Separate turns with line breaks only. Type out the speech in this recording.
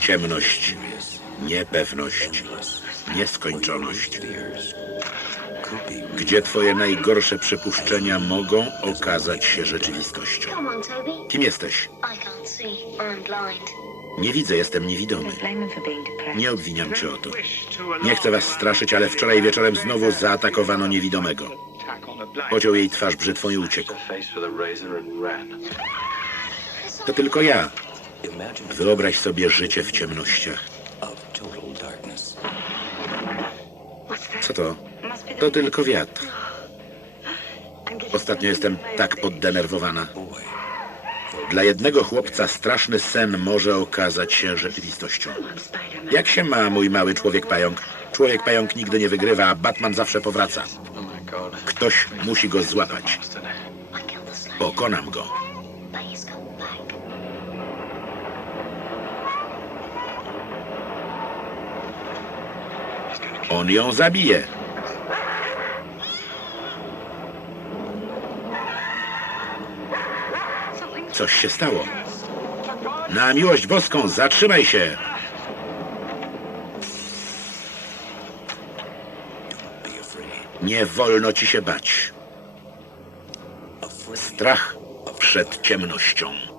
Ciemność, niepewność, nieskończoność. Gdzie twoje najgorsze przypuszczenia mogą okazać się rzeczywistością. Kim jesteś? Nie widzę, jestem niewidomy. Nie obwiniam cię o to. Nie chcę was straszyć, ale wczoraj wieczorem znowu zaatakowano niewidomego. Pociął jej twarz brzytwą i uciekł. To tylko ja. Wyobraź sobie życie w ciemnościach. Co to? To tylko wiatr. Ostatnio jestem tak poddenerwowana. Dla jednego chłopca straszny sen może okazać się rzeczywistością. Jak się ma mój mały człowiek pająk? Człowiek pająk nigdy nie wygrywa, a Batman zawsze powraca. Ktoś musi go złapać. Pokonam go. On ją zabije. Coś się stało. Na miłość boską, zatrzymaj się! Nie wolno ci się bać. Strach przed ciemnością.